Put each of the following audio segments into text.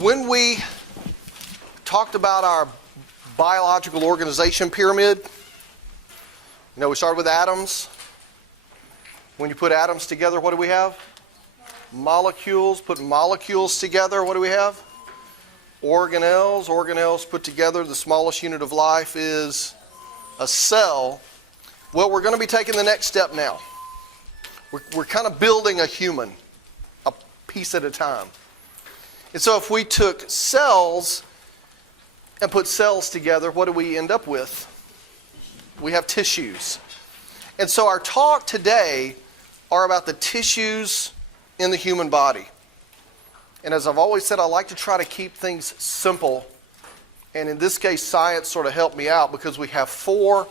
When we talked about our biological organization pyramid, we started with atoms. When you put atoms together, what do we have? Molecules. Put molecules together, what do we have? Organelles. Organelles put together, the smallest unit of life is a cell. Well, we're going to be taking the next step now. We're kind of building a human, a piece at a time. And so if we took cells and put cells together, what do we end up with? We have tissues. And so our talk today are about the tissues in the human body. And as I've always said, I like to try to keep things simple. And in this case, science sort of helped me out because we have 4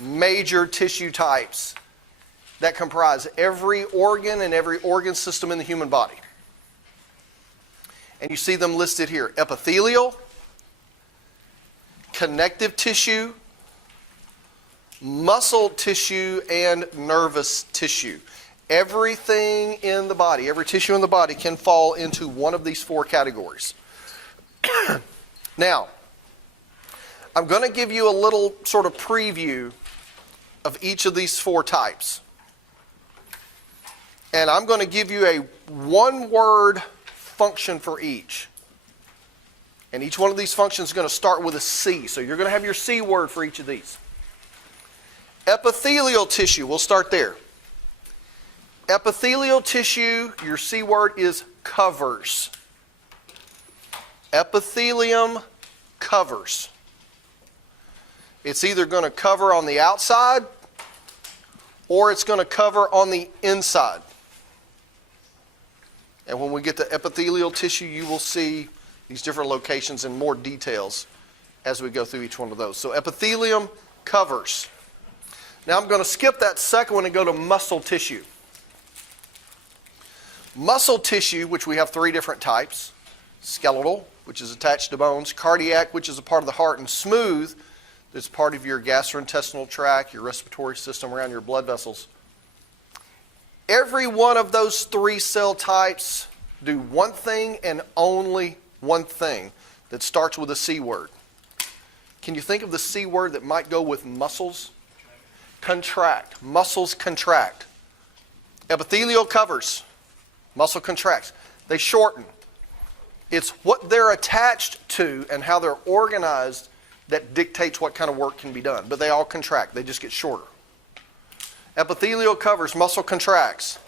major tissue types that comprise every organ and every organ system in the human body. And you see them listed here: epithelial, connective tissue, muscle tissue, and nervous tissue. Everything in the body, every tissue in the body can fall into one of these 4 categories. Now, I'm going to give you a little sort of preview of each of these 4 types. And I'm going to give you a one-word function for each. And each one of these functions is going to start with a C. So you're going to have your C word for each of these. Epithelial tissue, we'll start there. Epithelial tissue, your C word is covers. Epithelium covers. It's either going to cover on the outside or it's going to cover on the inside. And when we get to epithelial tissue, you will see these different locations in more details as we go through each one of those. So epithelium covers. Now I'm going to skip that second one and go to muscle tissue. Muscle tissue, which we have 3 different types: skeletal, which is attached to bones; cardiac, which is a part of the heart; and smooth, that's part of your gastrointestinal tract, your respiratory system around your blood vessels. Every one of those 3 cell types do one thing and only one thing that starts with a C word. Can you think of the C word that might go with muscles? Contract. Muscles contract. Epithelial covers. Muscle contracts. They shorten. It's what they're attached to and how they're organized that dictates what kind of work can be done. But they all contract. They just get shorter. Epithelial covers, muscle contracts.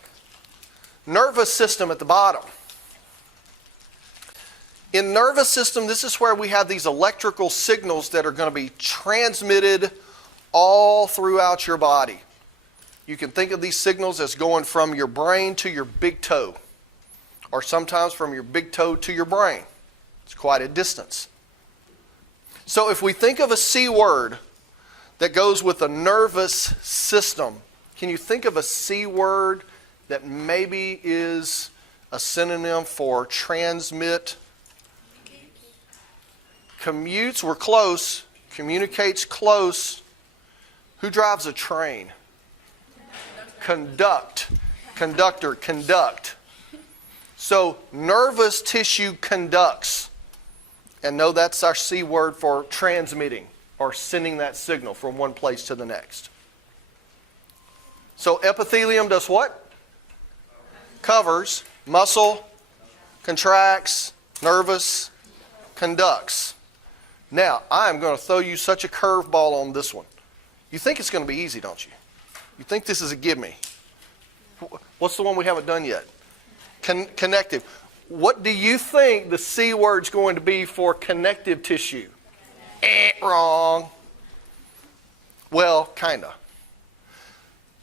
Nervous system at the bottom. In nervous system, this is where we have these electrical signals that are going to be transmitted all throughout your body. You can think of these signals as going from your brain to your big toe, or sometimes from your big toe to your brain. It's quite a distance. So if we think of a C word that goes with a nervous system, can you think of a C word that maybe is a synonym for transmit? Commutes, we're close. Communicates, close. Who drives a train? Conduct. Conductor, conduct. So nervous tissue conducts. And no, that's our C word for transmitting or sending that signal from one place to the next. So epithelium does what? Covers. Muscle contracts. Nervous conducts. Now, I'm going to throw you such a curveball on this one. You think it's going to be easy, don't you? You think this is a gimme. What's the one we haven't done yet? Connective. What do you think the C word's going to be for connective tissue? Wrong. Well, kind of.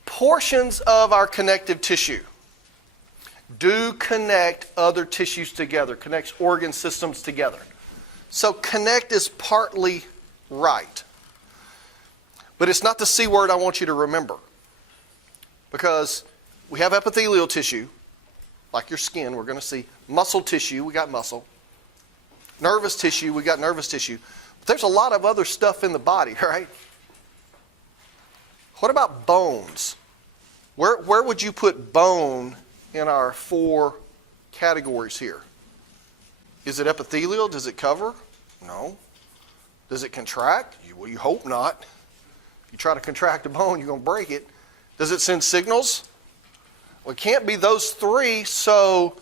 Portions of our connective tissue do connect other tissues together, connects organ systems together. So connect is partly right. But it's not the C word I want you to remember. Because we have epithelial tissue, like your skin, we're going to see. Muscle tissue, we got muscle. Nervous tissue, we got nervous tissue. But there's a lot of other stuff in the body, right? What about bones? Where would you put bone in our 4 categories here? Is it epithelial? Does it cover? No. Does it contract? Well, you hope not. You try to contract a bone, you're going to break it. Does it send signals? Well, it can't be those three, so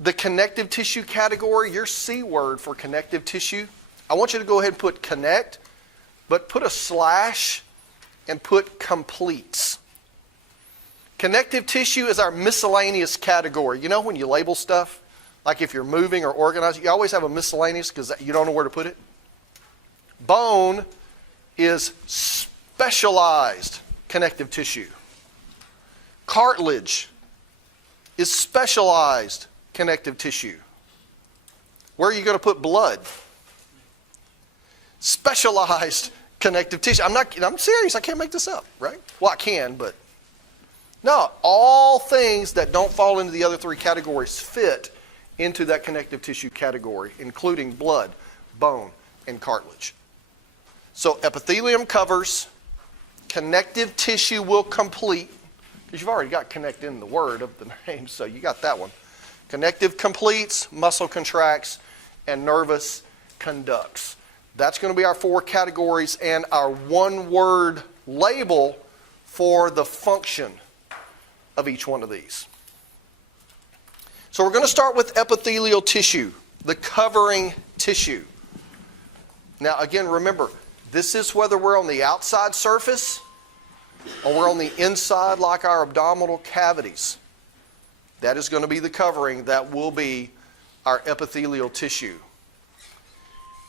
the connective tissue category, your C word for connective tissue, I want you to go ahead and put connect, but put a slash and put completes. Connective tissue is our miscellaneous category. You know when you label stuff, like if you're moving or organizing, you always have a miscellaneous because you don't know where to put it. Bone is specialized connective tissue. Cartilage is specialized connective tissue. Where are you going to put blood? Specialized connective tissue. I'm serious. I can't make this up, right? Well, I can, but no. All things that don't fall into the other three categories fit into that connective tissue category, including blood, bone, and cartilage. So epithelium covers, connective tissue will complete, because you've already got connect in the word of the name, so you got that one. Connective completes, muscle contracts, and nervous conducts. That's going to be our four categories and our one-word label for the function of each one of these. So we're going to start with epithelial tissue, the covering tissue. Now again, remember, this is whether we're on the outside surface or we're on the inside like our abdominal cavities. That is going to be the covering. That will be our epithelial tissue.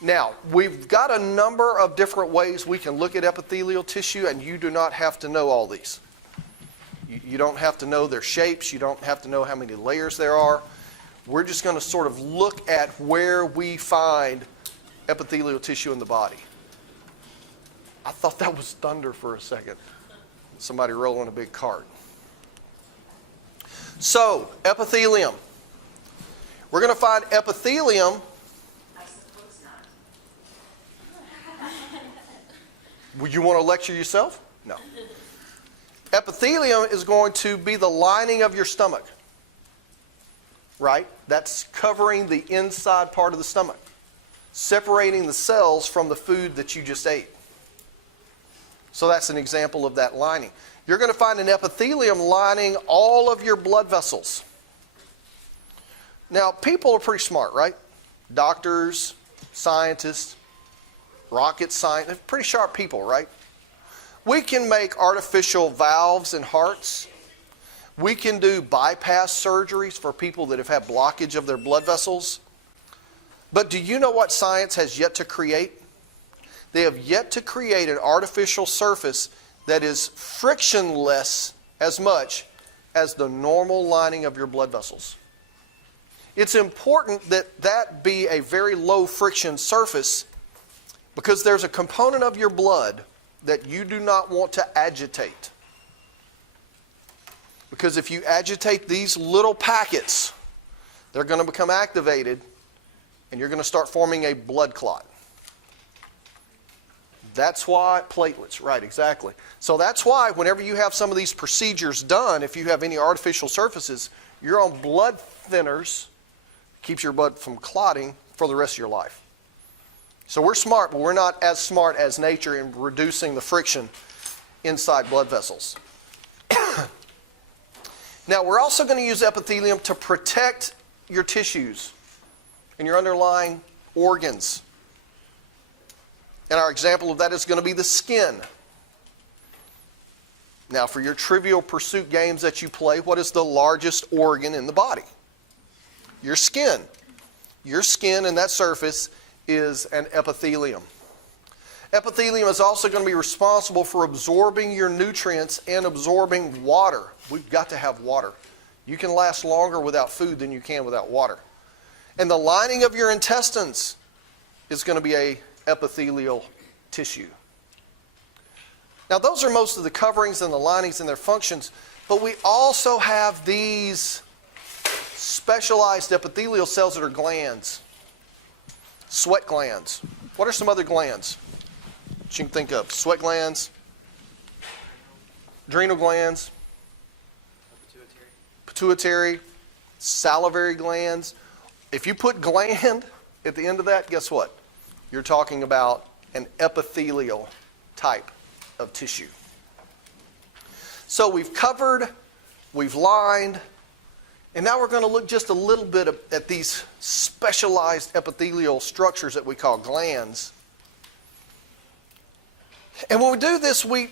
Now, we've got a number of different ways we can look at epithelial tissue, and you do not have to know all these. You don't have to know their shapes. You don't have to know how many layers there are. We're just going to sort of look at where we find epithelial tissue in the body. I thought that was thunder for a second. Somebody rolling a big cart. So, epithelium. We're going to find epithelium. I suppose not. Would you want to lecture yourself? No. Epithelium is going to be the lining of your stomach. Right? That's covering the inside part of the stomach, separating the cells from the food that you just ate. So that's an example of that lining. You're going to find an epithelium lining all of your blood vessels. Now, people are pretty smart, right? Doctors, scientists, rocket scientists, pretty sharp people, right? We can make artificial valves and hearts. We can do bypass surgeries for people that have had blockage of their blood vessels. But do you know what science has yet to create? They have yet to create an artificial surface that is frictionless as much as the normal lining of your blood vessels. It's important that that be a very low friction surface because there's a component of your blood that you do not want to agitate. Because if you agitate these little packets, they're going to become activated and you're going to start forming a blood clot. That's why platelets, right, exactly. So that's why whenever you have some of these procedures done, if you have any artificial surfaces, you're on blood thinners, keeps your blood from clotting for the rest of your life. So we're smart, but we're not as smart as nature in reducing the friction inside blood vessels. Now, we're also going to use epithelium to protect your tissues and your underlying organs. And our example of that is going to be the skin. Now, for your Trivial Pursuit games that you play, what is the largest organ in the body? Your skin. Your skin and that surface is an epithelium. Epithelium is also going to be responsible for absorbing your nutrients and absorbing water. We've got to have water. You can last longer without food than you can without water. And the lining of your intestines is going to be a epithelial tissue. Now, those are most of the coverings and the linings and their functions, but we also have these specialized epithelial cells that are glands. Sweat glands. What are some other glands that you can think of? Sweat glands, adrenal glands, pituitary, salivary glands. if you put gland at the end of that, guess what? You're talking about an epithelial type of tissue. So we've covered, we've lined, and now we're going to look just a little bit at these specialized epithelial structures that we call glands. And when we do this, we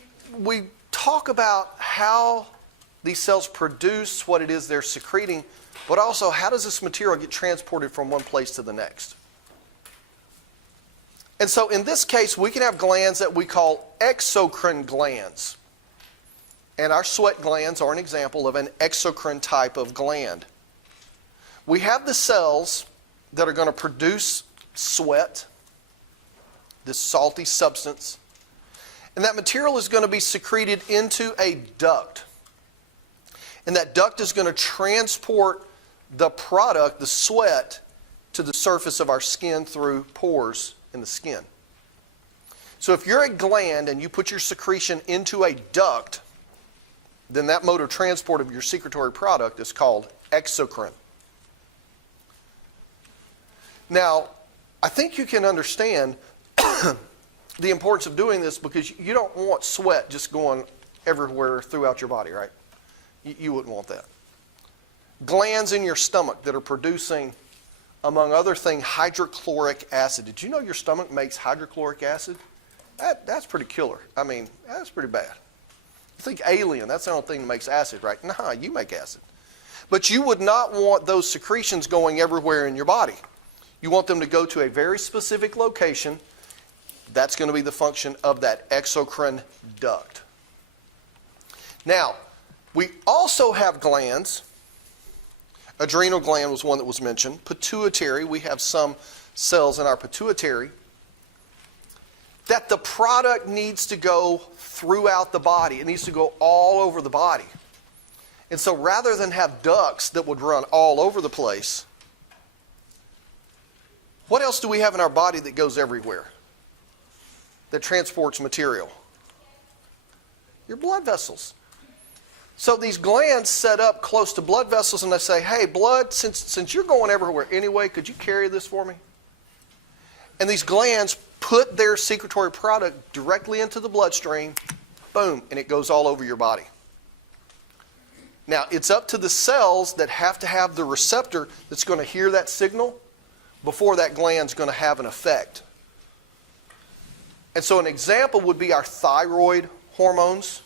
talk about how these cells produce what it is they're secreting, but also how does this material get transported from one place to the next. And so in this case, we can have glands that we call exocrine glands. And our sweat glands are an example of an exocrine type of gland. We have the cells that are going to produce sweat, this salty substance, and that material is going to be secreted into a duct. And that duct is going to transport the product, the sweat, to the surface of our skin through pores in the skin. So if you're a gland and you put your secretion into a duct, then that mode of transport of your secretory product is called exocrine. Now, I think you can understand the importance of doing this because you don't want sweat just going everywhere throughout your body, right? You wouldn't want that. Glands in your stomach that are producing, among other things, hydrochloric acid. Did you know your stomach makes hydrochloric acid? That's pretty killer. I mean, that's pretty bad. You think alien, that's the only thing that makes acid, right? Nah, you make acid. But you would not want those secretions going everywhere in your body. You want them to go to a very specific location. That's going to be the function of that exocrine duct. Now, we also have glands. Adrenal gland was one that was mentioned. Pituitary, we have some cells in our pituitary that the product needs to go throughout the body. It needs to go all over the body. And so rather than have ducts that would run all over the place, what else do we have in our body that goes everywhere, that transports material? Your blood vessels. So these glands set up close to blood vessels and they say, hey, blood, since you're going everywhere anyway, could you carry this for me? And these glands put their secretory product directly into the bloodstream, boom, and it goes all over your body. Now, it's up to the cells that have to have the receptor that's going to hear that signal before that gland's going to have an effect. And so an example would be our thyroid hormones,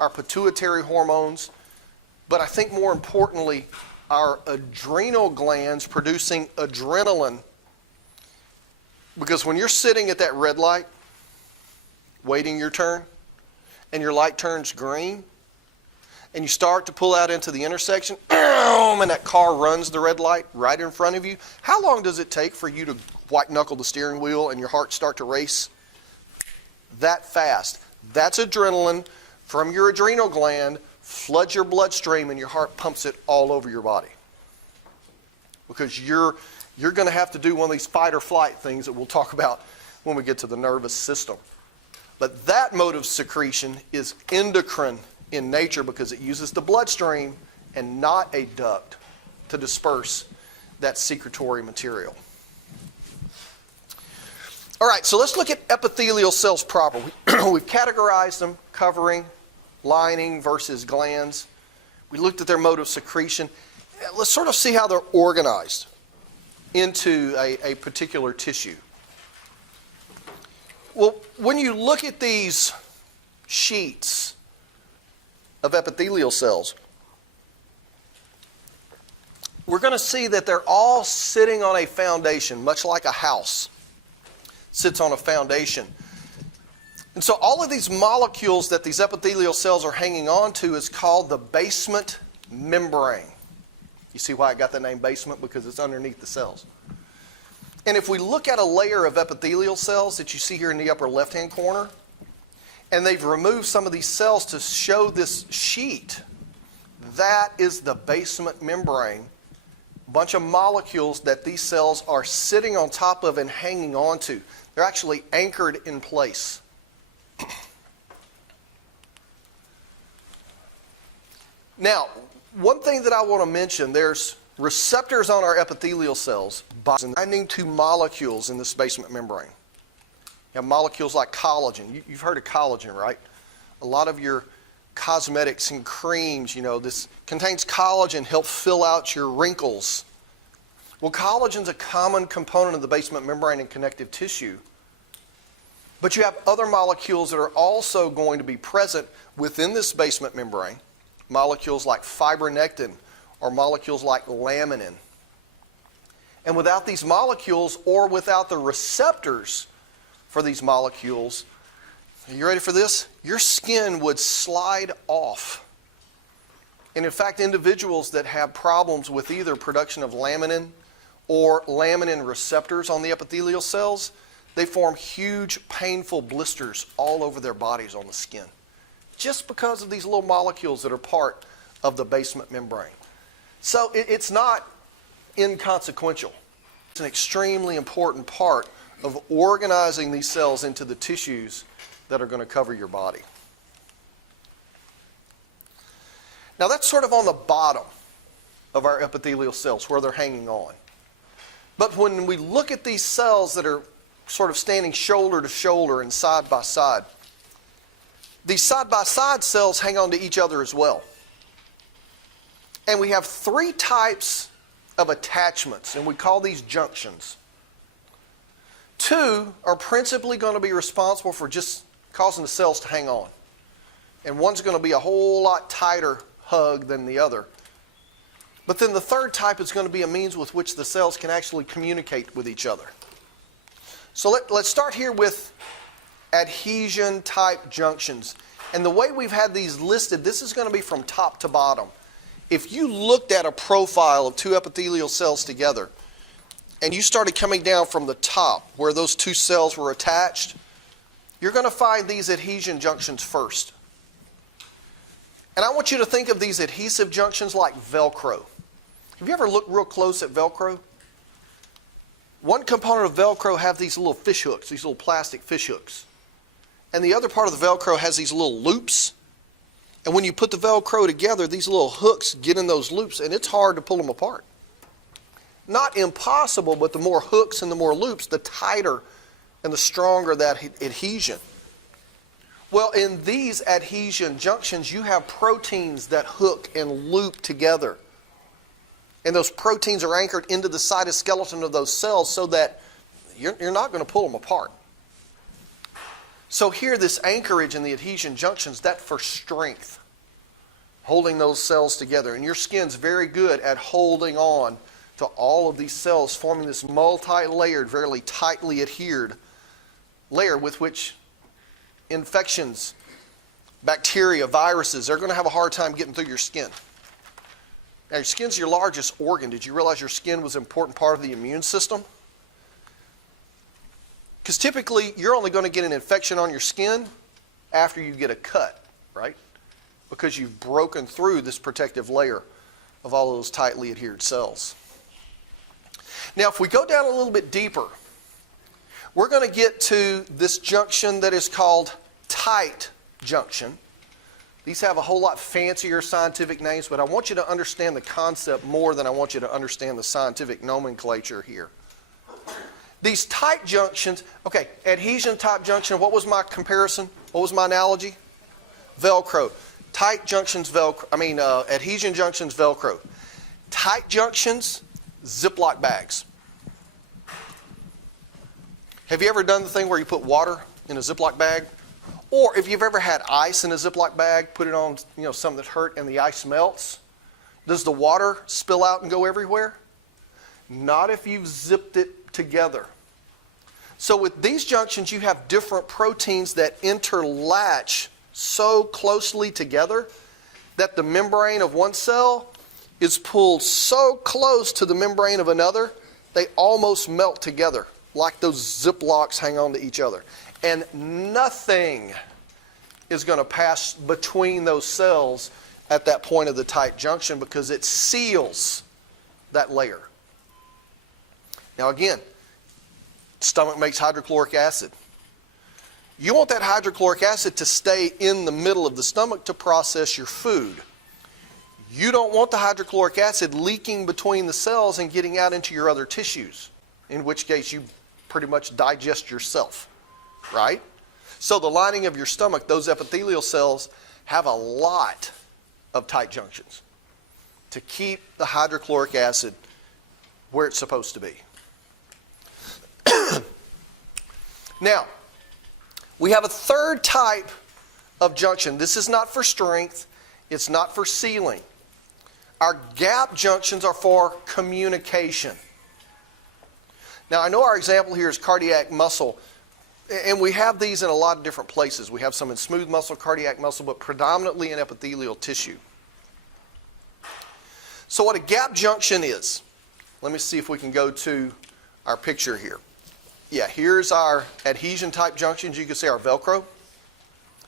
our pituitary hormones, but I think more importantly, our adrenal glands producing adrenaline. Because when you're sitting at that red light, waiting your turn, and your light turns green, and you start to pull out into the intersection, and that car runs the red light right in front of you, how long does it take for you to white knuckle the steering wheel and your heart start to race? That fast. That's adrenaline from your adrenal gland, floods your bloodstream, and your heart pumps it all over your body. Because you're going to have to do one of these fight or flight things that we'll talk about when we get to the nervous system. But that mode of secretion is endocrine in nature because it uses the bloodstream and not a duct to disperse that secretory material. All right, so let's look at epithelial cells proper. We've categorized them, covering, lining versus glands. We looked at their mode of secretion. Let's sort of see how they're organized into a particular tissue. Well, when you look at these sheets of epithelial cells, we're going to see that they're all sitting on a foundation, much like a house sits on a foundation. And so all of these molecules that these epithelial cells are hanging on to is called the basement membrane. You see why I got the name basement? Because it's underneath the cells. And if we look at a layer of epithelial cells that you see here in the upper left-hand corner, and they've removed some of these cells to show this sheet, that is the basement membrane. A bunch of molecules that these cells are sitting on top of and hanging on to. They're actually anchored in place. Now, one thing that I want to mention, there's receptors on our epithelial cells binding to molecules in this basement membrane. You have molecules like collagen. You've heard of collagen, right? A lot of your cosmetics and creams, this contains collagen, help fill out your wrinkles. Well, collagen's a common component of the basement membrane and connective tissue. But you have other molecules that are also going to be present within this basement membrane. Molecules like fibronectin or molecules like laminin. And without these molecules or without the receptors for these molecules, are you ready for this? Your skin would slide off. And in fact, individuals that have problems with either production of laminin or laminin receptors on the epithelial cells, they form huge, painful blisters all over their bodies on the skin, just because of these little molecules that are part of the basement membrane. So it's not inconsequential. It's an extremely important part of organizing these cells into the tissues that are going to cover your body. Now that's sort of on the bottom of our epithelial cells where they're hanging on. But when we look at these cells that are sort of standing shoulder to shoulder and side by side, these side by side cells hang on to each other as well. And we have three types of attachments, and we call these junctions. Two are principally going to be responsible for just causing the cells to hang on. And one's going to be a whole lot tighter hug than the other. But then the third type is going to be a means with which the cells can actually communicate with each other. So let's start here with adhesion type junctions. And the way we've had these listed, this is going to be from top to bottom. If you looked at a profile of two epithelial cells together, and you started coming down from the top where those two cells were attached, you're going to find these adhesion junctions first. And I want you to think of these adhesive junctions like Velcro. Have you ever looked real close at Velcro? One component of Velcro have these little fish hooks, these little plastic fish hooks. And the other part of the Velcro has these little loops. And when you put the Velcro together, these little hooks get in those loops, and it's hard to pull them apart. Not impossible, but the more hooks and the more loops, the tighter and the stronger that adhesion. Well, in these adhesion junctions, you have proteins that hook and loop together. And those proteins are anchored into the cytoskeleton of those cells so that you're not going to pull them apart. So here, this anchorage in the adhesion junctions, that for strength, holding those cells together. And your skin's very good at holding on to all of these cells, forming this multi-layered, very tightly adhered layer with which infections, bacteria, viruses, they're going to have a hard time getting through your skin. Now, your skin's your largest organ. Did you realize your skin was an important part of the immune system? Because typically, you're only going to get an infection on your skin after you get a cut, right? Because you've broken through this protective layer of all of those tightly adhered cells. Now, if we go down a little bit deeper, we're going to get to this junction that is called tight junction. These have a whole lot fancier scientific names, but I want you to understand the concept more than I want you to understand the scientific nomenclature here. These tight junctions, okay, adhesion type junction, what was my comparison? What was my analogy? Velcro. Tight junctions, Velcro. Adhesion junctions, Velcro. Tight junctions, Ziploc bags. Have you ever done the thing where you put water in a Ziploc bag? Or if you've ever had ice in a Ziploc bag, put it on something that's hurt and the ice melts, does the water spill out and go everywhere? Not if you've zipped it together. So with these junctions, you have different proteins that interlatch so closely together that the membrane of one cell is pulled so close to the membrane of another, they almost melt together, like those Ziplocs hang on to each other. And nothing is going to pass between those cells at that point of the tight junction because it seals that layer. Now again, stomach makes hydrochloric acid. You want that hydrochloric acid to stay in the middle of the stomach to process your food. You don't want the hydrochloric acid leaking between the cells and getting out into your other tissues, in which case you pretty much digest yourself, right? So the lining of your stomach, those epithelial cells, have a lot of tight junctions to keep the hydrochloric acid where it's supposed to be. Now, we have a third type of junction. This is not for strength. It's not for sealing. Our gap junctions are for communication. Now, I know our example here is cardiac muscle, and we have these in a lot of different places. We have some in smooth muscle, cardiac muscle, but predominantly in epithelial tissue. So what a gap junction is, let me see if we can go to our picture here. Yeah, here's our adhesion type junctions. You can see our Velcro.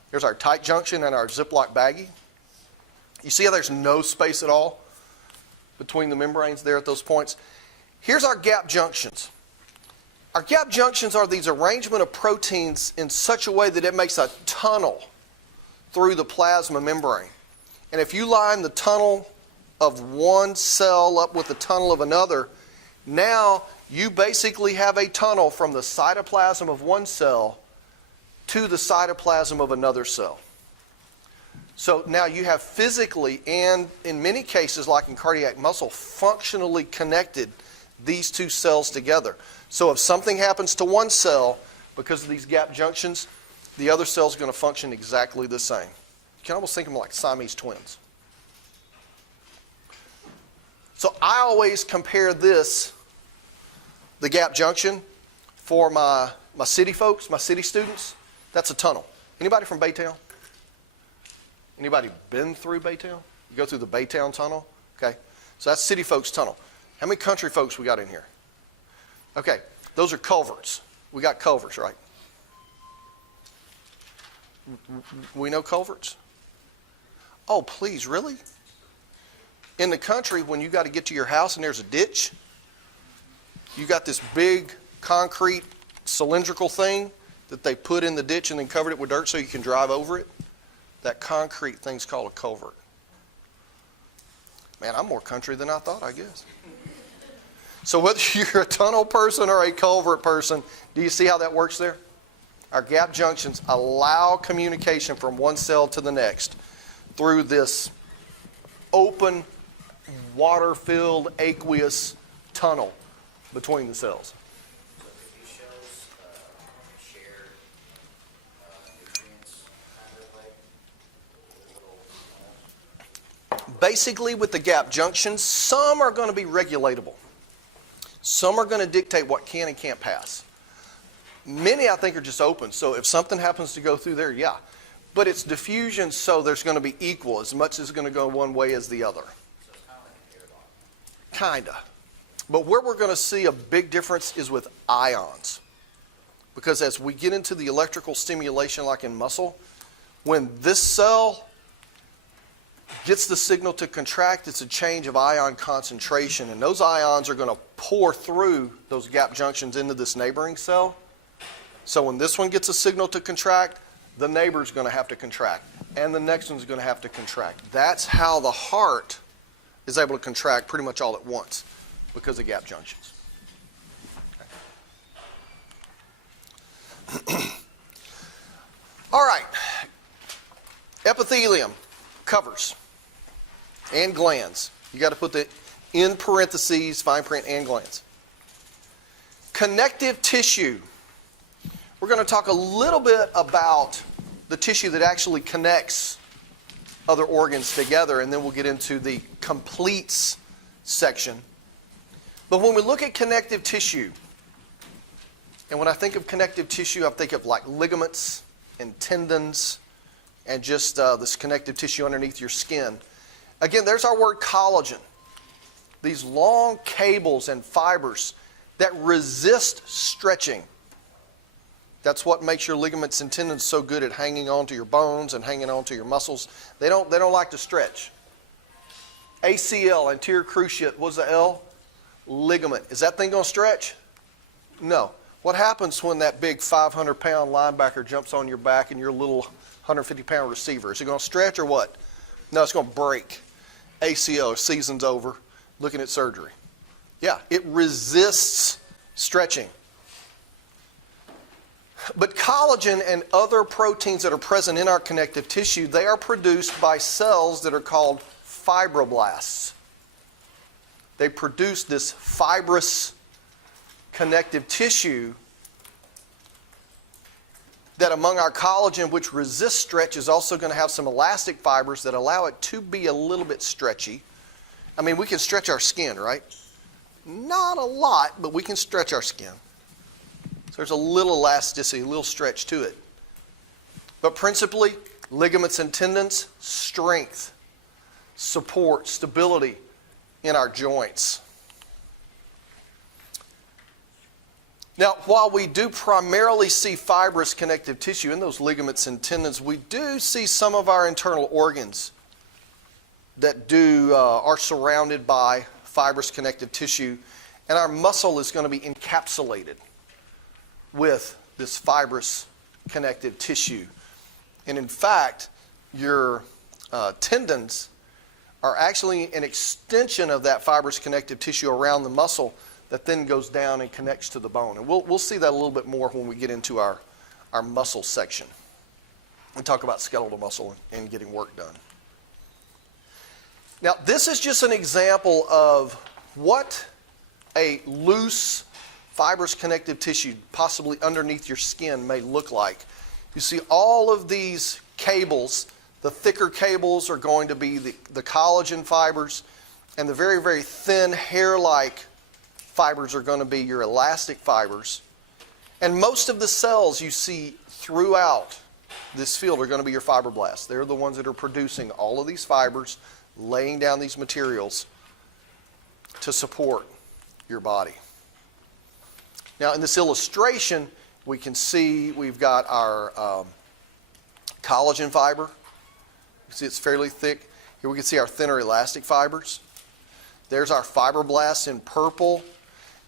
Here's our tight junction and our Ziploc baggie. You see how there's no space at all between the membranes there at those points? Here's our gap junctions. Our gap junctions are these arrangement of proteins in such a way that it makes a tunnel through the plasma membrane. And if you line the tunnel of one cell up with the tunnel of another, now you basically have a tunnel from the cytoplasm of one cell to the cytoplasm of another cell. So now you have physically and in many cases, like in cardiac muscle, functionally connected these two cells together. So if something happens to one cell because of these gap junctions, the other cell is going to function exactly the same. You can almost think of them like Siamese twins. So I always compare this, the gap junction, for my city folks, my city students. That's a tunnel. Anybody from Baytown? Anybody been through Baytown? You go through the Baytown tunnel? Okay. So that's city folks' tunnel. How many country folks we got in here? Okay. Those are culverts. We got culverts, right? We know culverts? Oh, please, really? In the country, when you got to get to your house and there's a ditch, you got this big concrete cylindrical thing that they put in the ditch and then covered it with dirt so you can drive over it. That concrete thing's called a culvert. Man, I'm more country than I thought, I guess. So whether you're a tunnel person or a culvert person, do you see how that works there? Our gap junctions allow communication from one cell to the next through this open, water-filled, aqueous tunnel between the cells. So could you show us shared nutrients, kind of like little. Basically, with the gap junctions, some are going to be regulatable. Some are going to dictate what can and can't pass. Many, I think, are just open. So if something happens to go through there, yeah. But it's diffusion, so there's going to be equal. As much as going to go one way as the other. So it's kind of like an air bond. Kind of. But where we're going to see a big difference is with ions. Because as we get into the electrical stimulation like in muscle, when this cell gets the signal to contract, it's a change of ion concentration. And those ions are going to pour through those gap junctions into this neighboring cell. So when this one gets a signal to contract, the neighbor's going to have to contract. And the next one's going to have to contract. That's how the heart is able to contract pretty much all at once because of gap junctions. Okay. All right. Epithelium covers and glands. You got to put the in parentheses, fine print, and glands. Connective tissue. We're going to talk a little bit about the tissue that actually connects other organs together, and then we'll get into the completes section. But when we look at connective tissue, and when I think of connective tissue, I think of like ligaments and tendons and just this connective tissue underneath your skin. Again, there's our word collagen. These long cables and fibers that resist stretching. That's what makes your ligaments and tendons so good at hanging onto your bones and hanging onto your muscles. They don't like to stretch. ACL, anterior cruciate, what's the L? Ligament. Is that thing going to stretch? No. What happens when that big 500-pound linebacker jumps on your back and your little 150-pound receiver? Is it going to stretch or what? No, it's going to break. ACL, season's over, looking at surgery. Yeah, it resists stretching. But collagen and other proteins that are present in our connective tissue, they are produced by cells that are called fibroblasts. They produce this fibrous connective tissue that among our collagen, which resists stretch, is also going to have some elastic fibers that allow it to be a little bit stretchy. I mean, we can stretch our skin, right? Not a lot, but we can stretch our skin. So there's a little elasticity, a little stretch to it. But principally, ligaments and tendons, strength, support, stability in our joints. Now, while we do primarily see fibrous connective tissue in those ligaments and tendons, we do see some of our internal organs that are surrounded by fibrous connective tissue, and our muscle is going to be encapsulated with this fibrous connective tissue. And in fact, your tendons are actually an extension of that fibrous connective tissue around the muscle that then goes down and connects to the bone. And we'll see that a little bit more when we get into our muscle section. We talk about skeletal muscle and getting work done. Now, this is just an example of what a loose fibrous connective tissue, possibly underneath your skin, may look like. You see all of these cables. The thicker cables are going to be the collagen fibers, and the very, very thin hair-like fibers are going to be your elastic fibers. And most of the cells you see throughout this field are going to be your fibroblasts. They're the ones that are producing all of these fibers, laying down these materials to support your body. Now, in this illustration, we can see we've got our collagen fiber. You see it's fairly thick. Here we can see our thinner elastic fibers. There's our fibroblasts in purple.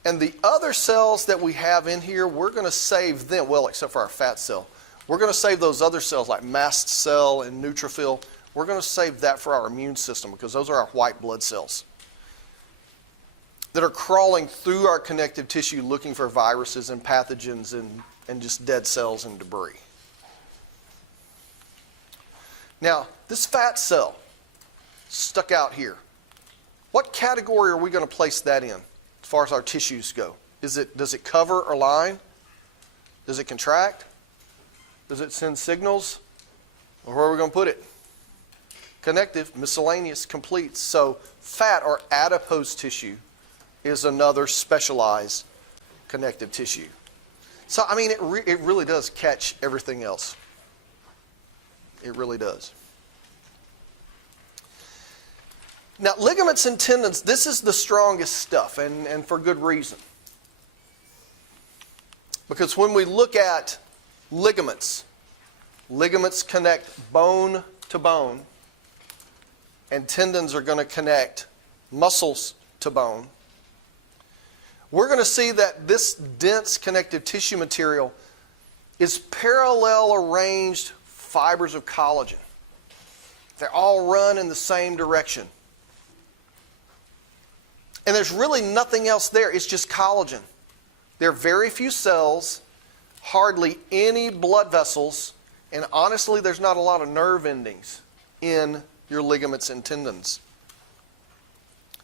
And the other cells that we have in here, we're going to save them, well, except for our fat cell. We're going to save those other cells like mast cell and neutrophil. We're going to save that for our immune system because those are our white blood cells that are crawling through our connective tissue looking for viruses and pathogens and just dead cells and debris. Now, this fat cell stuck out here, what category are we going to place that in as far as our tissues go? Does it cover or line? Does it contract? Does it send signals? Or where are we going to put it? Connective, miscellaneous, complete. So fat or adipose tissue is another specialized connective tissue. So, I mean, it really does catch everything else. It really does. Now, ligaments and tendons, this is the strongest stuff, and for good reason. Because when we look at ligaments, ligaments connect bone to bone, and tendons are going to connect muscles to bone. We're going to see that this dense connective tissue material is parallel arranged fibers of collagen. They all run in the same direction. And there's really nothing else there. It's just collagen. There are very few cells, hardly any blood vessels, and honestly, there's not a lot of nerve endings in your ligaments and tendons.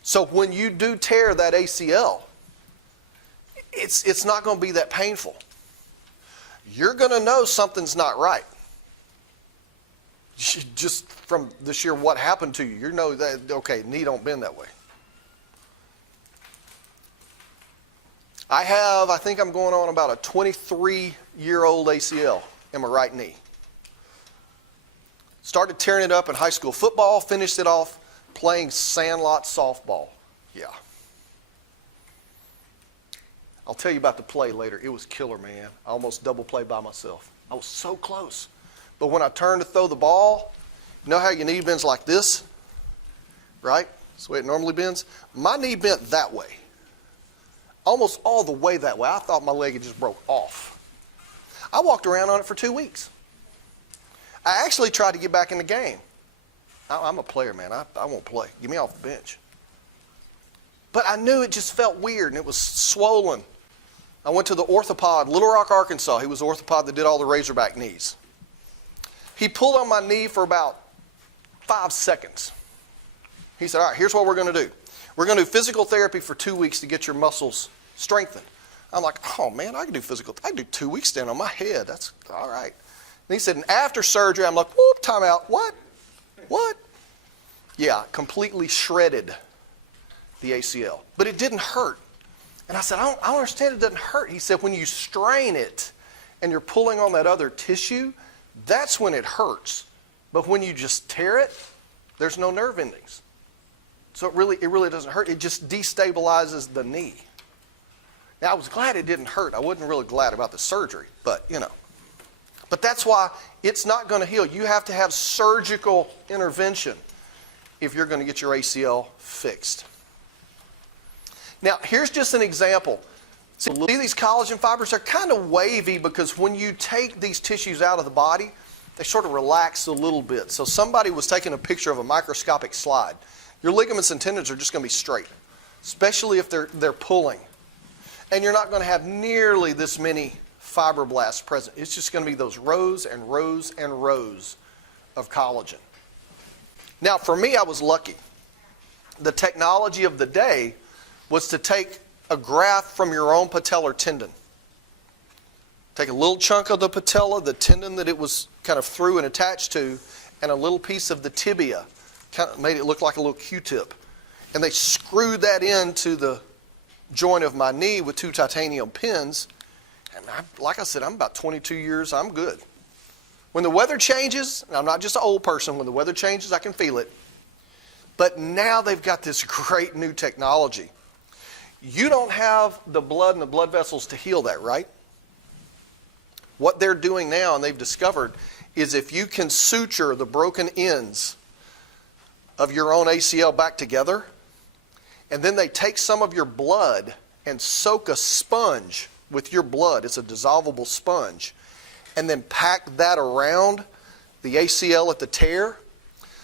So when you do tear that ACL, it's not going to be that painful. You're going to know something's not right. Just from the sheer what happened to you, you know that, okay, knee don't bend that way. I think I'm going on about a 23-year-old ACL in my right knee. Started tearing it up in high school football, finished it off playing sandlot softball. Yeah. I'll tell you about the play later. It was killer, man. I almost double played by myself. I was so close. But when I turned to throw the ball, you know how your knee bends like this? Right? That's the way it normally bends. My knee bent that way. Almost all the way that way. I thought my leg had just broke off. I walked around on it for 2 weeks. I actually tried to get back in the game. I'm a player, man. I won't play. Get me off the bench. But I knew it just felt weird, and it was swollen. I went to the orthopod, Little Rock, Arkansas. He was the orthopod that did all the Razorback knees. He pulled on my knee for about 5 seconds. He said, all right, here's what we're going to do. We're going to do physical therapy for 2 weeks to get your muscles strengthened. I'm like, oh, man, I can do physical. I can do 2 weeks standing on my head. That's all right. And he said, and after surgery, I'm like, whoop, time out. What? Yeah, completely shredded the ACL. But it didn't hurt. And I said, I don't understand it doesn't hurt. He said, when you strain it and you're pulling on that other tissue, that's when it hurts. But when you just tear it, there's no nerve endings. So it really doesn't hurt. It just destabilizes the knee. Now, I was glad it didn't hurt. I wasn't really glad about the surgery, but you know. But that's why it's not going to heal. You have to have surgical intervention if you're going to get your ACL fixed. Now, here's just an example. See these collagen fibers? They're kind of wavy because when you take these tissues out of the body, they sort of relax a little bit. So somebody was taking a picture of a microscopic slide. Your ligaments and tendons are just going to be straight, especially if they're pulling. And you're not going to have nearly this many fibroblasts present. It's just going to be those rows and rows and rows of collagen. Now, for me, I was lucky. The technology of the day was to take a graft from your own patellar tendon. Take a little chunk of the patella, the tendon that it was kind of through and attached to, and a little piece of the tibia. Kind of made it look like a little Q-tip. And they screwed that into the joint of my knee with 2 titanium pins. And like I said, I'm about 22 years, I'm good. When the weather changes, and I'm not just an old person, when the weather changes, I can feel it. But now they've got this great new technology. You don't have the blood and the blood vessels to heal that, right? What they're doing now, and they've discovered, is if you can suture the broken ends of your own ACL back together, and then they take some of your blood and soak a sponge with your blood. It's a dissolvable sponge. And then pack that around the ACL at the tear.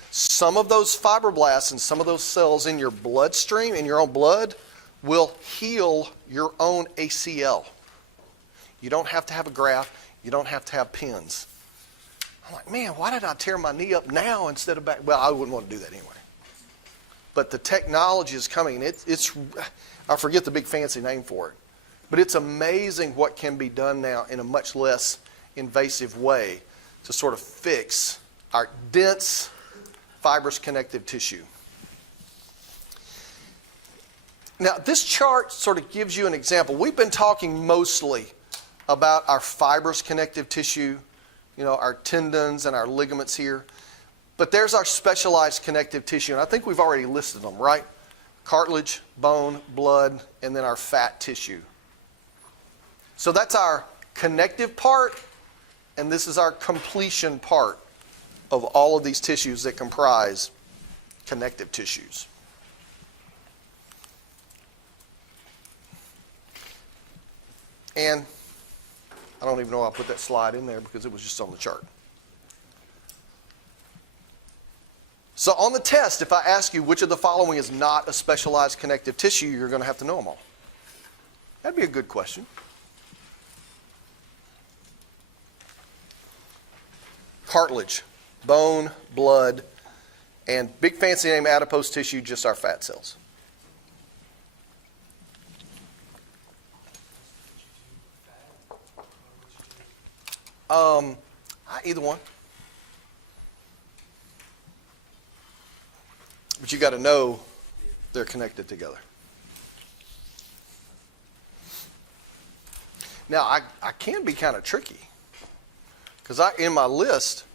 Some of those fibroblasts and some of those cells in your bloodstream, in your own blood, will heal your own ACL. You don't have to have a graft. You don't have to have pins. I'm like, man, why did I tear my knee up now instead of back? Well, I wouldn't want to do that anyway. But the technology is coming. It's I forget the big fancy name for it. But it's amazing what can be done now in a much less invasive way to sort of fix our dense, fibrous connective tissue. Now, this chart sort of gives you an example. We've been talking mostly about our fibrous connective tissue, you know, our tendons and our ligaments here. But there's our specialized connective tissue, and I think we've already listed them, right? Cartilage, bone, blood, and then our fat tissue. So that's our connective part, and this is our completion part of all of these tissues that comprise connective tissues. And I don't even know why I put that slide in there because it was just on the chart. So on the test, if I ask you which of the following is not a specialized connective tissue, you're going to have to know them all. That'd be a good question. Cartilage, bone, blood, and big fancy name adipose tissue, just our fat cells. Either one. But you got to know they're connected together. Now, I can be kind of tricky. Because in my list,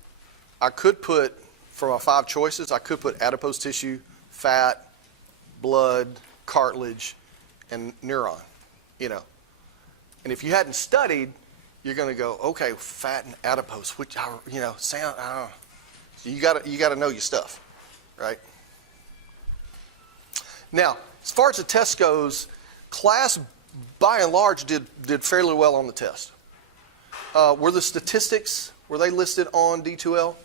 I could put, for my 5 choices, I could put adipose tissue, fat, blood, cartilage, and neuron, you know. And if you hadn't studied, you're going to go, okay, fat and adipose, which, you know, sound, I don't know. So you got to know your stuff, right? Now, as far as the test goes, class, by and large, did fairly well on the test. Were the statistics, were they listed on D2L?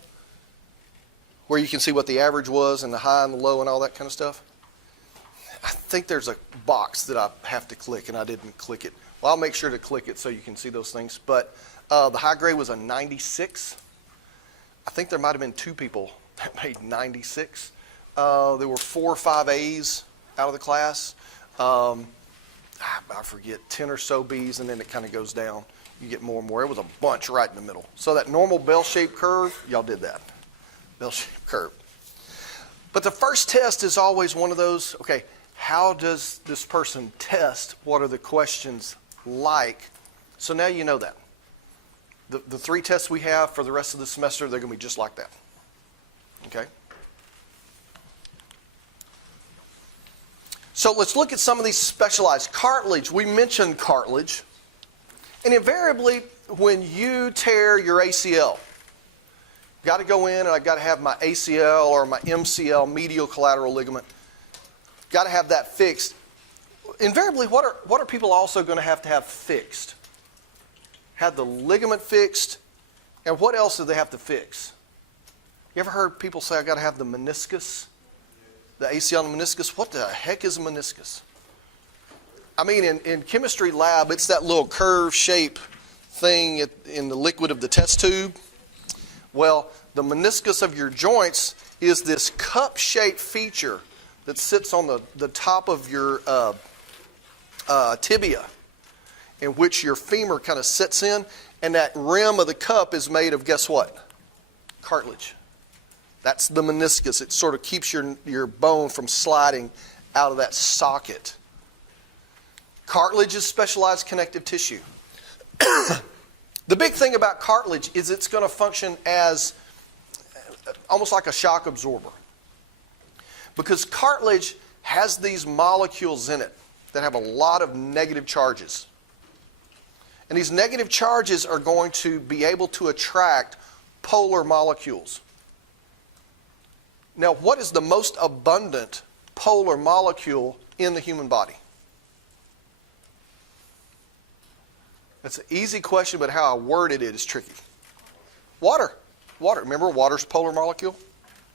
where you can see what the average was and the high and the low and all that kind of stuff? I think there's a box that I have to click, and I didn't click it. Well, I'll make sure to click it so you can see those things. But the high grade was a 96. I think there might have been 2 people that made 96. There were 4 or 5 A's out of the class. I forget, 10 or so B's, and then it kind of goes down. You get more and more. It was a bunch right in the middle. So that normal bell-shaped curve, y'all did that. Bell-shaped curve. But the first test is always one of those, okay, how does this person test? What are the questions like? So now you know that. The 3 tests we have for the rest of the semester, they're going to be just like that. Okay? So let's look at some of these specialized. Cartilage, we mentioned cartilage. And invariably, when you tear your ACL, got to go in and I've got to have my ACL or my MCL, medial collateral ligament, got to have that fixed. Invariably, what are people also going to have fixed? Have the ligament fixed, and what else do they have to fix? You ever heard people say, I got to have the meniscus? The ACL and the meniscus? What the heck is a meniscus? I mean, in chemistry lab, it's that little curve shape thing in the liquid of the test tube. Well, the meniscus of your joints is this cup-shaped feature that sits on the top of your tibia, in which your femur kind of sits in, and that rim of the cup is made of, guess what? Cartilage. That's the meniscus. It sort of keeps your bone from sliding out of that socket. Cartilage is specialized connective tissue. The big thing about cartilage is it's going to function as almost like a shock absorber. Because cartilage has these molecules in it that have a lot of negative charges. And these negative charges are going to be able to attract polar molecules. Now, what is the most abundant polar molecule in the human body? That's an easy question, but how I worded it is tricky. Water. Water. Remember, water's a polar molecule,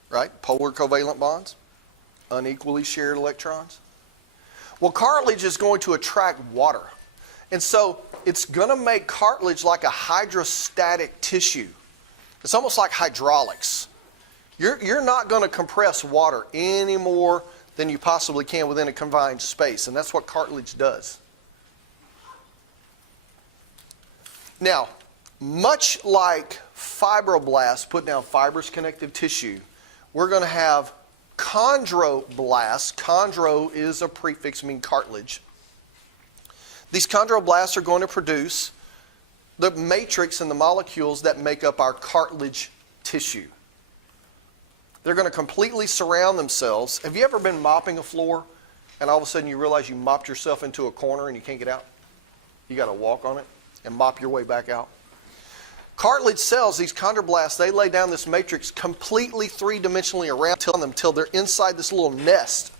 right? Polar covalent bonds, unequally shared electrons. Well, cartilage is going to attract water. And so it's going to make cartilage like a hydrostatic tissue. It's almost like hydraulics. You're not going to compress water any more than you possibly can within a confined space, and that's what cartilage does. Now, much like fibroblasts put down fibrous connective tissue, we're going to have chondroblasts. Chondro is a prefix meaning cartilage. These chondroblasts are going to produce the matrix and the molecules that make up our cartilage tissue. They're going to completely surround themselves. Have you ever been mopping a floor and all of a sudden you realize you mopped yourself into a corner and you can't get out? You got to walk on it and mop your way back out. Cartilage cells, these chondroblasts, they lay down this matrix completely three-dimensionally around them till they're inside this little nest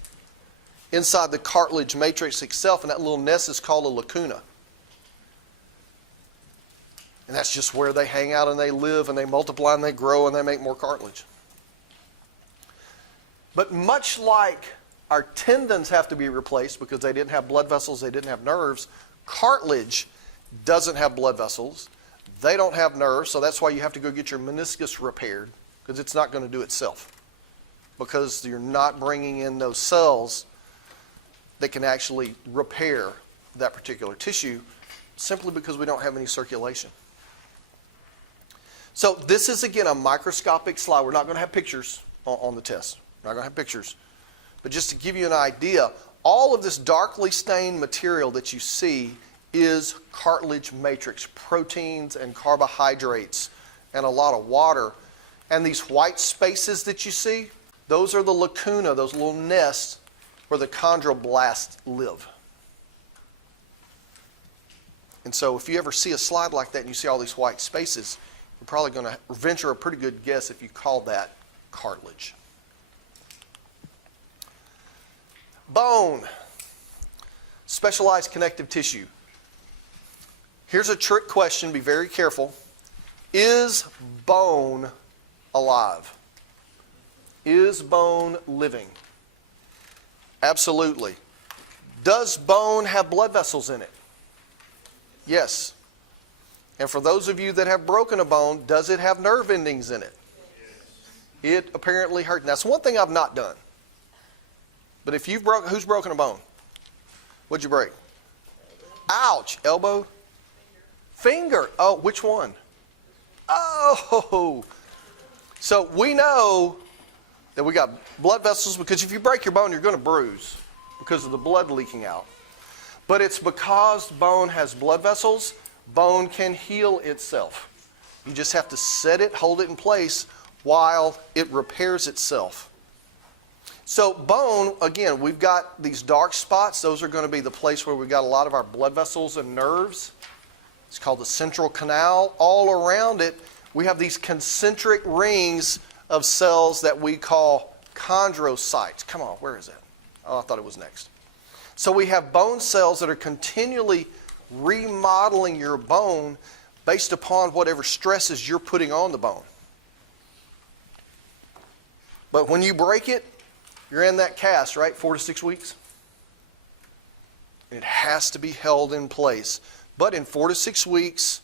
inside the cartilage matrix itself, and that little nest is called a lacuna. And that's just where they hang out and they live and they multiply and they grow and they make more cartilage. But much like our tendons have to be replaced because they didn't have blood vessels, they didn't have nerves, cartilage doesn't have blood vessels, they don't have nerves, so that's why you have to go get your meniscus repaired, because it's not going to do itself. Because you're not bringing in those cells that can actually repair that particular tissue, simply because we don't have any circulation. So this is, again, a microscopic slide. We're not going to have pictures on the test. We're not going to have pictures. But just to give you an idea, all of this darkly stained material that you see is cartilage matrix, proteins and carbohydrates and a lot of water. And these white spaces that you see, those are the lacuna, those little nests where the chondroblasts live. And so if you ever see a slide like that and you see all these white spaces, you're probably going to venture a pretty good guess if you call that cartilage. Bone, specialized connective tissue. Here's a trick question, be very careful. Is bone alive? Is bone living? Absolutely. Does bone have blood vessels in it? Yes. And for those of you that have broken a bone, does it have nerve endings in it? It apparently hurts. That's one thing I've not done. But if you've broken, who's broken a bone? What'd you break? Ouch. Elbow? Finger. Oh, which one? Oh. So we know that we got blood vessels because if you break your bone, you're going to bruise because of the blood leaking out. But it's because bone has blood vessels, bone can heal itself. You just have to set it, hold it in place while it repairs itself. So bone, again, we've got these dark spots. Those are going to be the place where we've got a lot of our blood vessels and nerves. It's called the central canal. All around it, we have these concentric rings of cells that we call chondrocytes. Come on, where is it? Oh, I thought it was next. So we have bone cells that are continually remodeling your bone based upon whatever stresses you're putting on the bone. But when you break it, you're in that cast, right? 4 to 6 weeks. It has to be held in place. But in 4 to 6 weeks,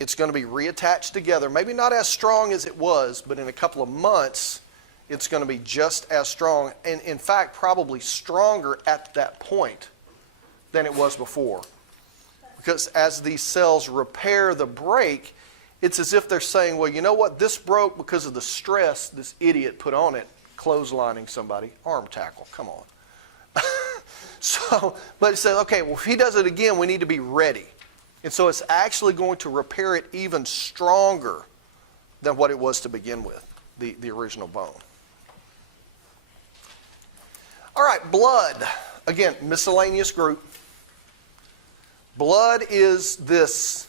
it's going to be reattached together. Maybe not as strong as it was, but in a couple of months, it's going to be just as strong. And in fact, probably stronger at that point than it was before. Because as these cells repair the break, it's as if they're saying, well, you know what? This broke because of the stress this idiot put on it. Clotheslining somebody, arm tackle, come on. But it says, okay, well, if he does it again, we need to be ready. And so it's actually going to repair it even stronger than what it was to begin with, the original bone. All right, blood. Again, miscellaneous group. Blood is this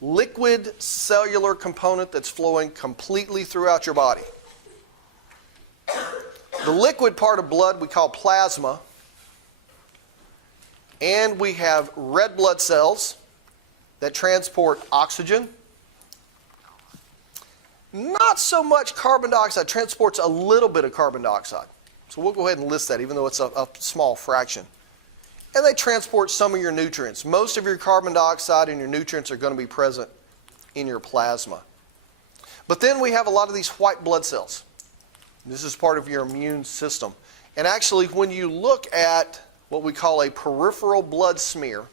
liquid cellular component that's flowing completely throughout your body. The liquid part of blood we call plasma. And we have red blood cells that transport oxygen. Not so much carbon dioxide. Transports a little bit of carbon dioxide. So we'll go ahead and list that, even though it's a small fraction. And they transport some of your nutrients. Most of your carbon dioxide and your nutrients are going to be present in your plasma. But then we have a lot of these white blood cells. This is part of your immune system. And actually, when you look at what we call a peripheral blood smear,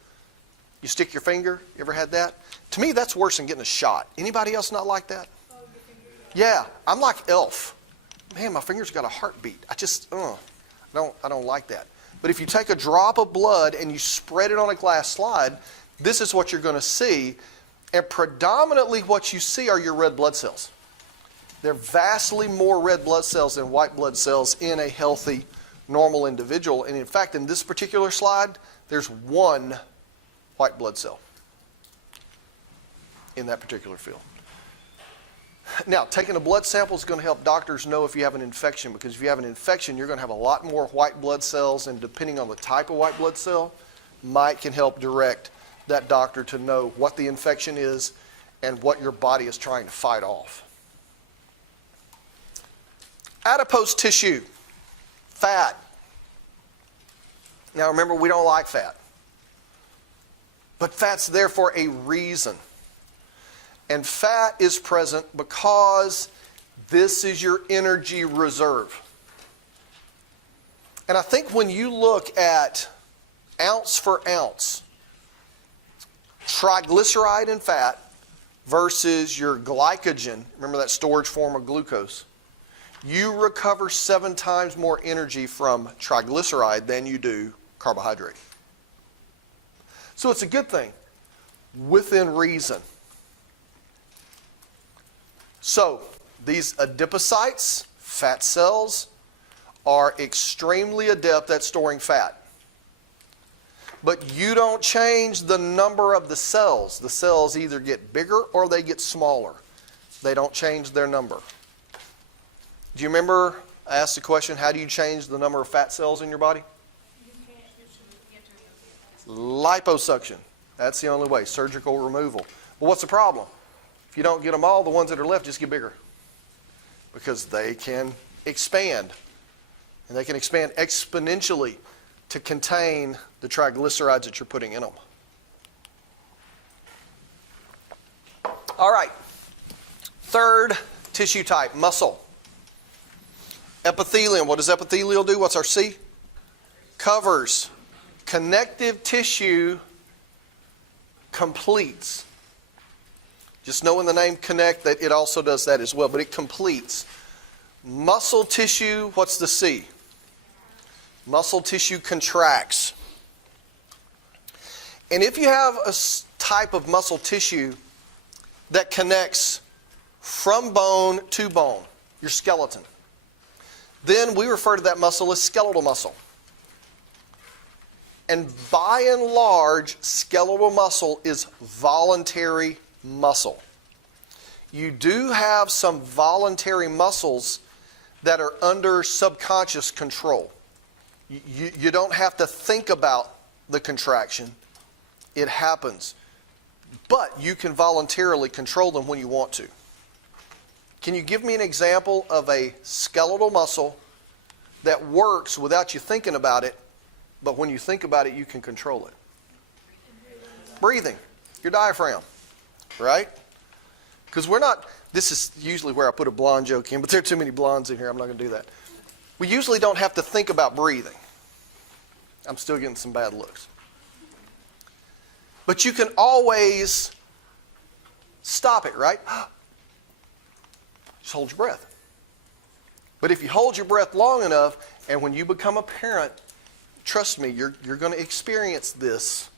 you stick your finger. You ever had that? To me, that's worse than getting a shot. Anybody else not like that? Yeah, I'm like Elf. Man, my finger's got a heartbeat. I don't like that. But if you take a drop of blood and you spread it on a glass slide, this is what you're going to see. And predominantly what you see are your red blood cells. There are vastly more red blood cells than white blood cells in a healthy, normal individual. And in fact, in this particular slide, there's one white blood cell in that particular field. Now, taking a blood sample is going to help doctors know if you have an infection, because if you have an infection, you're going to have a lot more white blood cells, and depending on the type of white blood cell, can help direct that doctor to know what the infection is and what your body is trying to fight off. Adipose tissue, fat. Now remember, we don't like fat. But fat's there for a reason. And fat is present because this is your energy reserve. And I think when you look at ounce for ounce, triglyceride and fat versus your glycogen, remember that storage form of glucose, you recover 7 times more energy from triglyceride than you do carbohydrate. So it's a good thing, within reason. So these adipocytes, fat cells, are extremely adept at storing fat. But you don't change the number of the cells. The cells either get bigger or they get smaller. They don't change their number. Do you remember I asked the question, how do you change the number of fat cells in your body? Liposuction. That's the only way, surgical removal. Well, what's the problem? If you don't get them all, the ones that are left just get bigger. Because they can expand. And they can expand exponentially to contain the triglycerides that you're putting in them. All right. Third tissue type, muscle. Epithelium. What does epithelial do? What's our C? Covers. Connective tissue completes. Just know in the name connect that it also does that as well, but it completes. Muscle tissue, what's the C? Muscle tissue contracts. And if you have a type of muscle tissue that connects from bone to bone, your skeleton, then we refer to that muscle as skeletal muscle. And by and large, skeletal muscle is voluntary muscle. You do have some voluntary muscles that are under subconscious control. You don't have to think about the contraction. It happens. But you can voluntarily control them when you want to. Can you give me an example of a skeletal muscle that works without you thinking about it, but when you think about it, you can control it? Breathing. Your diaphragm. Right? Because this is usually where I put a blonde joke in, but there are too many blondes in here, I'm not going to do that. We usually don't have to think about breathing. I'm still getting some bad looks. But you can always stop it, right? Just hold your breath. But if you hold your breath long enough, and when you become a parent, trust me, you're going to experience this.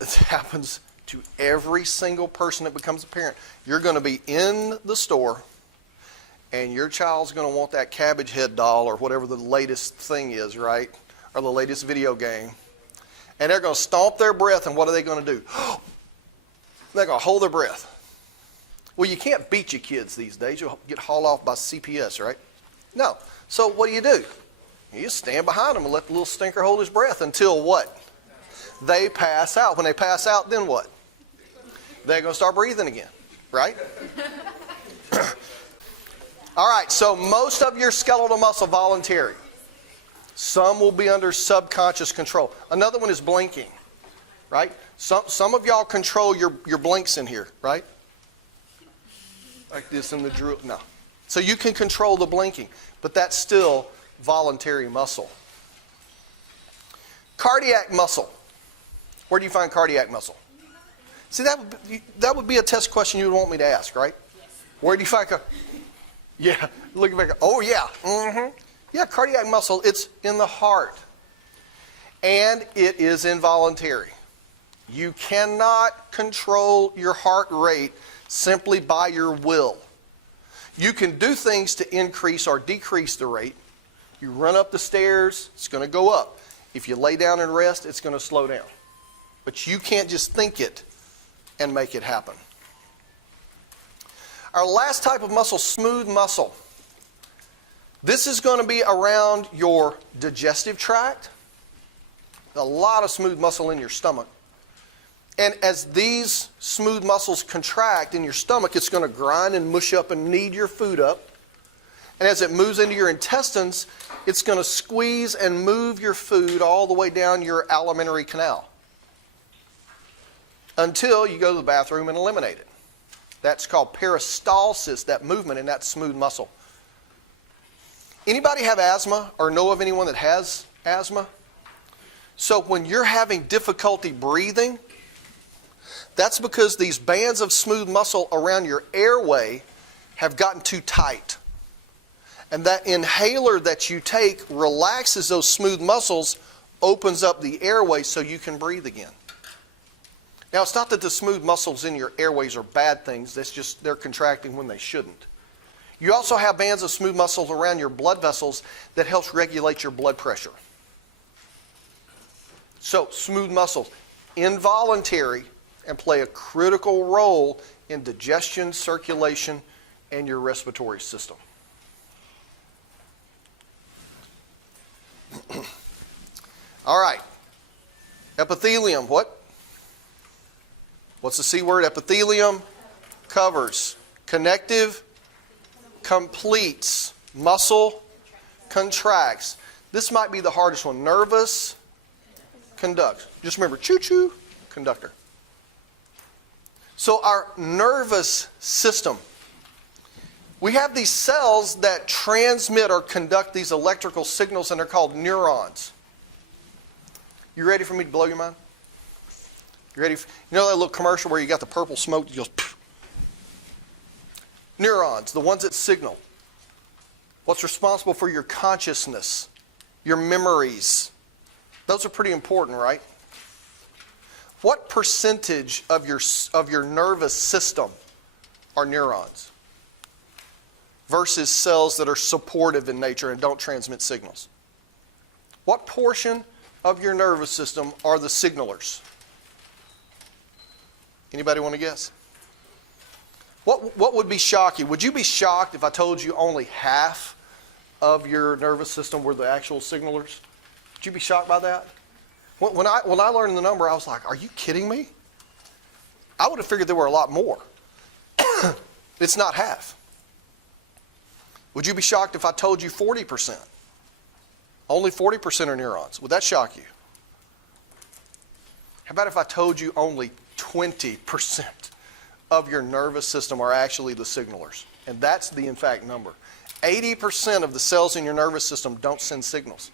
It happens to every single person that becomes a parent. You're going to be in the store, and your child's going to want that cabbage head doll or whatever the latest thing is, right? Or the latest video game. And they're going to stomp their breath, and what are they going to do? They're going to hold their breath. Well, you can't beat your kids these days. You'll get hauled off by CPS, right? No. So what do? You just stand behind them and let the little stinker hold his breath until what? They pass out. When they pass out, then what? They're going to start breathing again, right? All right, so most of your skeletal muscle voluntary. Some will be under subconscious control. Another one is blinking, right? Some of y'all control your blinks in here, right? Like this in the drill. No. So you can control the blinking, but that's still voluntary muscle. Cardiac muscle. Where do you find cardiac muscle? See, that would be a test question you would want me to ask, right? Yes. Where do you find Yeah, looking back. Oh, yeah. Mm-hmm. Yeah, cardiac muscle, it's in the heart. And it is involuntary. You cannot control your heart rate simply by your will. You can do things to increase or decrease the rate. You run up the stairs, it's going to go up. If you lay down and rest, it's going to slow down. But you can't just think it and make it happen. Our last type of muscle, smooth muscle. This is going to be around your digestive tract. A lot of smooth muscle in your stomach. And as these smooth muscles contract in your stomach, it's going to grind and mush up and knead your food up. And as it moves into your intestines, it's going to squeeze and move your food all the way down your alimentary canal until you go to the bathroom and eliminate it. That's called peristalsis, that movement in that smooth muscle. Anybody have asthma or know of anyone that has asthma? So when you're having difficulty breathing, that's because these bands of smooth muscle around your airway have gotten too tight. And that inhaler that you take relaxes those smooth muscles, opens up the airway so you can breathe again. Now, it's not that the smooth muscles in your airways are bad things. That's just they're contracting when they shouldn't. You also have bands of smooth muscles around your blood vessels that helps regulate your blood pressure. So, smooth muscles, involuntary, and play a critical role in digestion, circulation, and your respiratory system. All right. Epithelium, what? What's the C word? Epithelium covers. Connective completes. Muscle contracts. This might be the hardest one. Nervous conducts. Just remember, choo-choo, conductor. So our nervous system, we have these cells that transmit or conduct these electrical signals, and they're called neurons. You ready for me to blow your mind? You ready? You know that little commercial where you got the purple smoke that goes, poof? Neurons, the ones that signal. What's responsible for your consciousness, your memories. Those are pretty important, right? What percentage of your nervous system are neurons versus cells that are supportive in nature and don't transmit signals? What portion of your nervous system are the signalers? Anybody want to guess? What would be shocking? Would you be shocked if I told you only half of your nervous system were the actual signalers? Would you be shocked by that? When I learned the number, I was like, are you kidding me? I would have figured there were a lot more. It's not half. Would you be shocked if I told you 40%? Only 40% are neurons. Would that shock you? How about if I told you only 20% of your nervous system are actually the signalers? And that's the in fact number. 80% of the cells in your nervous system don't send signals.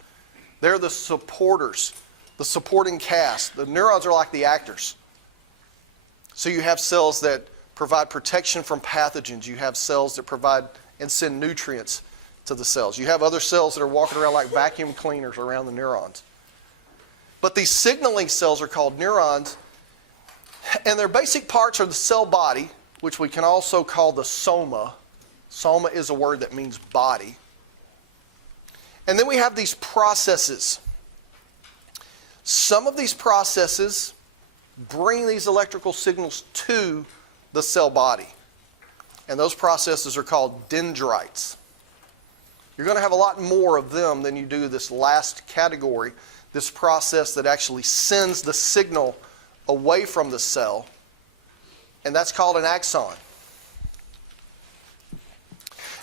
They're the supporters, the supporting cast. The neurons are like the actors. So you have cells that provide protection from pathogens. You have cells that provide and send nutrients to the cells. You have other cells that are walking around like vacuum cleaners around the neurons. But these signaling cells are called neurons, and their basic parts are the cell body, which we can also call the soma. Soma is a word that means body. And then we have these processes. Some of these processes bring these electrical signals to the cell body. And those processes are called dendrites. You're going to have a lot more of them than you do this last category, this process that actually sends the signal away from the cell, and that's called an axon.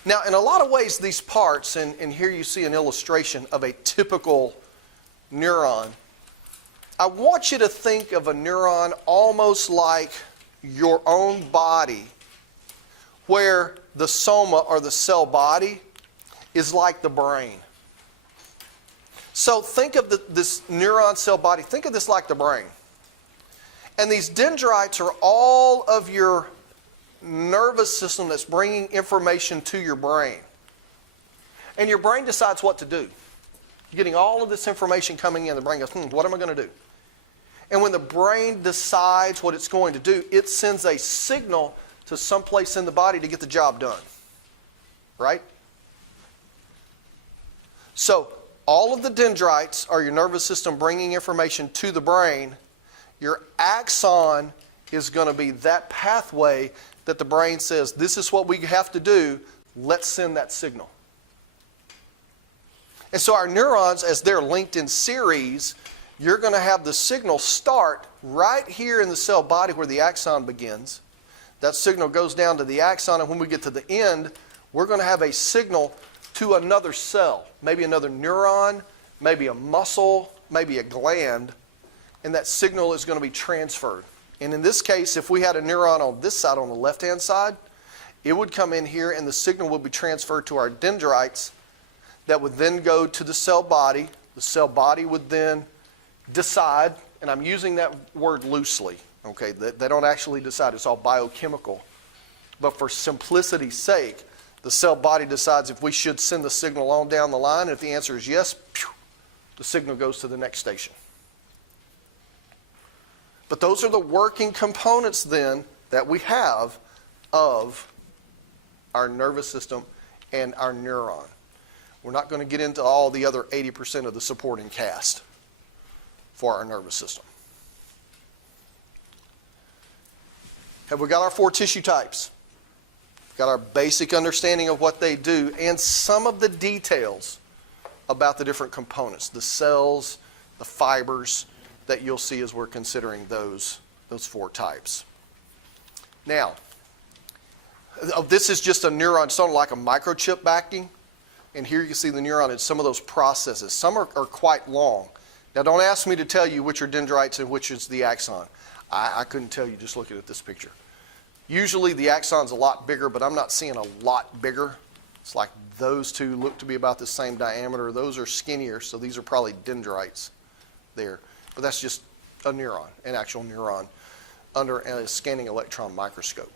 Now, in a lot of ways, these parts, and here you see an illustration of a typical neuron. I want you to think of a neuron almost like your own body, where the soma, or the cell body, is like the brain. So think of this neuron cell body, think of this like the brain. And these dendrites are all of your nervous system that's bringing information to your brain. And your brain decides what to do. You're getting all of this information coming in. The brain goes, what am I going to do? And when the brain decides what it's going to do, it sends a signal to someplace in the body to get the job done. Right? So all of the dendrites are your nervous system bringing information to the brain. Your axon is going to be that pathway that the brain says, this is what we have to do, let's send that signal. And so our neurons, as they're linked in series, you're going to have the signal start right here in the cell body where the axon begins. That signal goes down to the axon, and when we get to the end, we're going to have a signal to another cell, maybe another neuron, maybe a muscle, maybe a gland, and that signal is going to be transferred. And in this case, if we had a neuron on this side, on the left-hand side, it would come in here and the signal would be transferred to our dendrites that would then go to the cell body. The cell body would then decide, and I'm using that word loosely, okay? They don't actually decide, it's all biochemical. But for simplicity's sake, the cell body decides if we should send the signal on down the line, and if the answer is yes, the signal goes to the next station. But those are the working components then that we have of our nervous system and our neuron. We're not going to get into all the other 80% of the supporting cast for our nervous system. Have we got our 4 tissue types? We've got our basic understanding of what they do and some of the details about the different components, the cells, the fibers, that you'll see as we're considering those 4 types. Now, this is just a neuron, it's not like a microchip backing. And here you see the neuron in some of those processes. Some are quite long. Now, don't ask me to tell you which are dendrites and which is the axon. I couldn't tell you just looking at this picture. Usually the axon's a lot bigger, but I'm not seeing a lot bigger. It's like those two look to be about the same diameter. Those are skinnier, so these are probably dendrites there. But that's just a neuron, an actual neuron, under a scanning electron microscope.